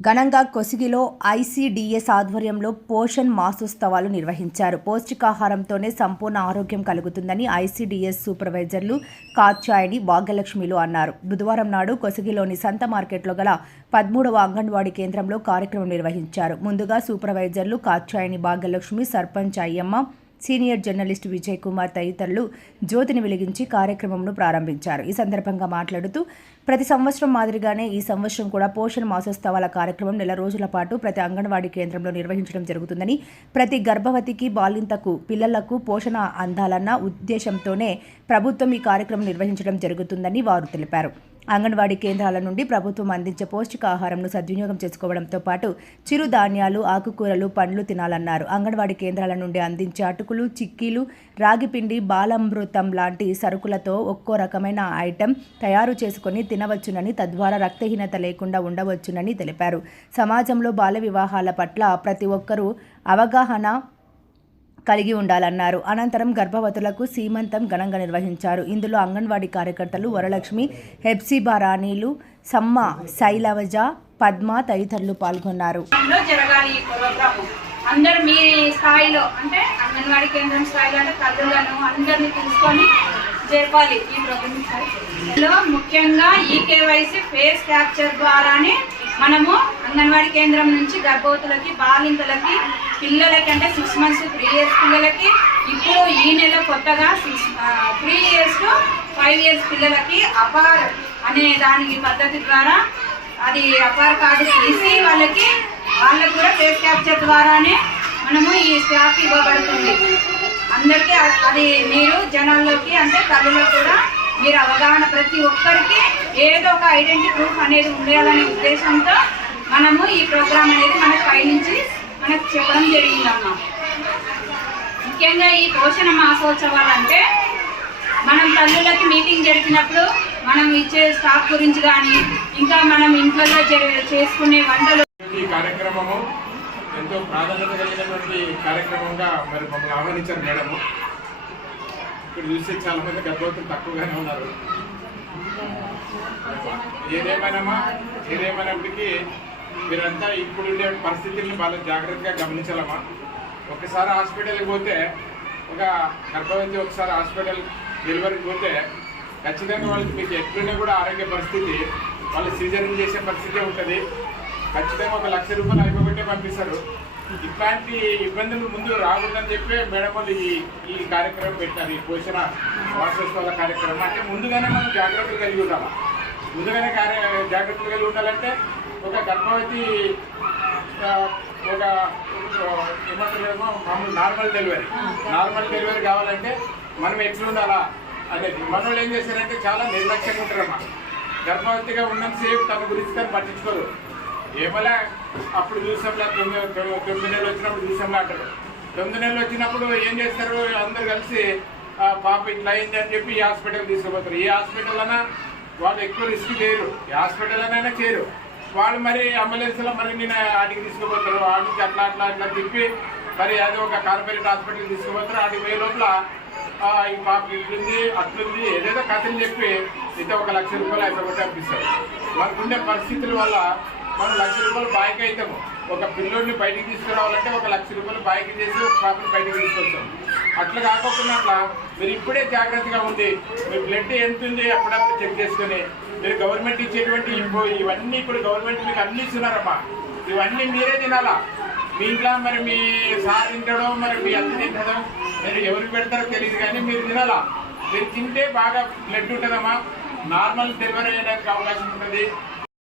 ఘనంగా కొసిగిలో ఐసీడీఎస్ ఆధ్వర్యంలో పోషణ్ మాసోత్సవాలు నిర్వహించారు. పౌష్టికాహారంతోనే సంపూర్ణ ఆరోగ్యం కలుగుతుందని ఐసీడీఎస్ సూపర్వైజర్లు కాచాయని భాగ్యలక్ష్మిలు అన్నారు. బుధవారం నాడు కొసిగిలోని సంత మార్కెట్లో గల పదమూడవ అంగన్వాడీ కేంద్రంలో కార్యక్రమం నిర్వహించారు. ముందుగా సూపర్వైజర్లు కాచాయని భాగ్యలక్ష్మి సర్పంచ్ అయ్యమ్మ సీనియర్ జర్నలిస్ట్ విజయ్ కుమార్ తదితరులు జ్యోతిని వెలిగించి కార్యక్రమంను ప్రారంభించారు. ఈ సందర్భంగా మాట్లాడుతూ ప్రతి సంవత్సరం మాదిరిగానే ఈ సంవత్సరం కూడా పోషణ మాసోత్సవాల కార్యక్రమం నెల రోజుల పాటు ప్రతి అంగన్వాడీ కేంద్రంలో నిర్వహించడం జరుగుతుందని ప్రతి గర్భవతికి బాలింతకు పిల్లలకు పోషణ అందాలన్న ఉద్దేశంతోనే ప్రభుత్వం ఈ కార్యక్రమం నిర్వహించడం జరుగుతుందని వారు తెలిపారు. అంగన్వాడీ కేంద్రాల నుండి ప్రభుత్వం అందించే పౌష్టికాహారంను సద్వినియోగం చేసుకోవడంతో పాటు చిరుధాన్యాలు ఆకుకూరలు పండ్లు తినాలన్నారు. అంగన్వాడీ కేంద్రాల నుండి అందించే అటుకులు చిక్కీలు రాగిపిండి బాలామృతం లాంటి సరుకులతో ఒక్కో రకమైన ఐటెం తయారు చేసుకొని తినవచ్చునని తద్వారా రక్తహీనత లేకుండా ఉండవచ్చునని తెలిపారు. సమాజంలో బాల వివాహాల పట్ల ప్రతి ఒక్కరూ అవగాహన కలిగి ఉండాలన్నారు. అనంతరం గర్భవతులకు సీమంతం ఘనంగా నిర్వహించారు. ఇందులో అంగన్వాడీ కార్యకర్తలు వరలక్ష్మి హెప్సిబా రాణీలు సమ్మ శైలవజ పద్మ తదితరులు పాల్గొన్నారు. అందరు మీ స్థాయిలో అంటే అంగన్వాడీ కేంద్రం స్థాయిలో అంటే తల్లులను అందరినీ తీసుకొని జరపాలి ఈ ప్రోగ్రామ్. ముఖ్యంగా ఈ కేవైసీ ఫేస్ క్యాప్చర్ ద్వారానే మనము అంగన్వాడీ కేంద్రం నుంచి గర్భవతులకి బాలింతలకి పిల్లలకి అంటే సిక్స్ మంత్స్ త్రీ ఇయర్స్ పిల్లలకి ఇప్పుడు ఈ నెల కొత్తగా six three years to five years పిల్లలకి అపార్ అనే దానికి పద్ధతి ద్వారా అది అపార్ కార్డు తీసి వాళ్ళకి వాళ్ళకి కూడా ఫేస్ క్యాప్చర్ ద్వారానే మనము ఈ స్టాఫ్ ఇవ్వబడుతుంది. అందరికీ అది మీరు జనాల్లోకి అంటే తల్లులకు కూడా మీరు అవగాహన ప్రతి ఒక్కరికి ఏదో ఒక ఐడెంటిటీ ప్రూఫ్ అనేది ఉండాలనే ఉద్దేశంతో మనము ఈ ప్రోగ్రామ్ అనేది మనకు పైనుంచి మనకు చెప్పడం జరిగిందమ్మా ముఖ్యంగా ఈ పోషణ మాసోత్సవాలు అంటే మనం తల్లులకి మీటింగ్ జరిపినప్పుడు మనం ఇచ్చే స్టాఫ్ గురించి కానీ ఇంకా మనం ఇంట్లో చేసుకునే వంటలు ఈ కార్యక్రమము ఎంతో ప్రాధాన్యత కలిగినటువంటి కార్యక్రమంగా మరి మమ్మల్ని ఆహ్వానించారు మేడము. ఇక్కడ చూస్తే చాలా మంది గర్భవతులు తక్కువగానే ఉన్నారు. ఏదేమైనా ఏదేమైనప్పటికీ మీరంతా ఇప్పుడుండే పరిస్థితుల్ని బాగా జాగ్రత్తగా గమనించాలమ్మా. ఒకసారి హాస్పిటల్కి పోతే ఒక గర్భవతి ఒకసారి హాస్పిటల్ డెలివరీకి పోతే ఖచ్చితంగా వాళ్ళకి మీకు ఎట్లున్నా కూడా ఆరోగ్య పరిస్థితి వాళ్ళు సీజరింగ్ చేసే పరిస్థితి ఉంటుంది. ఖచ్చితంగా ఒక లక్ష రూపాయలు అయిపోగొట్టే పంపిస్తారు. ఇట్లాంటి ఇబ్బందులు ముందు రాకూడదని చెప్పి మేడం వాళ్ళు ఈ ఈ కార్యక్రమం పెట్టారు ఈ పోషణ వాసోత్సవాల కార్యక్రమం. అంటే ముందుగానే మనం జాగ్రత్తలు కలిగి ఉండాలి? ముందుగానే కార్య జాగ్రత్తలు కలిగి ఉండాలంటే ఒక గర్భవతి ఒక ఏమంటారేమో మామూలు నార్మల్ డెలివరీ నార్మల్ డెలివరీ కావాలంటే మనం ఎట్లా ఉండాలా అనేది. మనోళ్ళు ఏం చేశారంటే చాలా నిర్లక్ష్యంగా ఉంటారమ్మా గర్భవతిగా ఉన్నంతసేపు తన గురించి తను పట్టించుకోరు. ఏమలా? అప్పుడు చూసాంలా తొమ్మిది తొమ్మిది- నెలలు వచ్చినప్పుడు చూసాంలా అంటారు. తొమ్మిది నెలలు వచ్చినప్పుడు ఏం చేస్తారు? అందరు కలిసి పాప ఇట్లా అయింది అని చెప్పి ఈ హాస్పిటల్ తీసుకుపోతారు. ఈ హాస్పిటల్ అన్నా వాళ్ళు ఎక్కువ రిస్క్ చేయరు. ఈ హాస్పిటల్ అనైనా చేయరు. వాళ్ళు మరి అంబులెన్స్లో మరి నేను ఆడికి తీసుకుపోతారు. ఆడి నుంచి అట్లా అట్లా అట్లా తిప్పి మరి అది ఒక కార్పొరేట్ హాస్పిటల్ తీసుకుపోతారు. ఆడికి పోయే లోపల ఈ పాప ఇట్లుంది అట్లుంది ఏదేదో కథలు చెప్పి ఇంత ఒక లక్ష రూపాయలు అయితే ఒకటి అనిపిస్తారు వాళ్ళకుండే పరిస్థితుల వల్ల మనం లక్ష రూపాయలు బాయికి అవుతాము ఒక పిల్లోడిని బయటికి తీసుకురావాలంటే ఒక లక్ష రూపాయలు బాయికి చేసి ఒక పాపని బయటికి తీసుకొస్తాం. అట్లా కాకుండా అట్లా మీరు ఇప్పుడే జాగ్రత్తగా ఉంది మీ బ్లడ్ ఎంత ఉంది అప్పుడప్పుడు చెక్ చేసుకుని మీరు గవర్నమెంట్ ఇచ్చేటువంటి ఇంకో ఇవన్నీ ఇప్పుడు గవర్నమెంట్ మీకు అన్ని ఇస్తున్నారమ్మా ఇవన్నీ మీరే తినాలా? మీ ఇంట్లో మరి మీ సార్ తింటడం మరి మీ అత్త తింటడం మీరు ఎవరికి పెడతారో తెలియదు కానీ మీరు తినాలా? మీరు తింటే బాగా బ్లడ్ ఉంటుందమ్మా. నార్మల్ డెలివరీ అయ్యడానికి అవకాశం ఉంటుంది.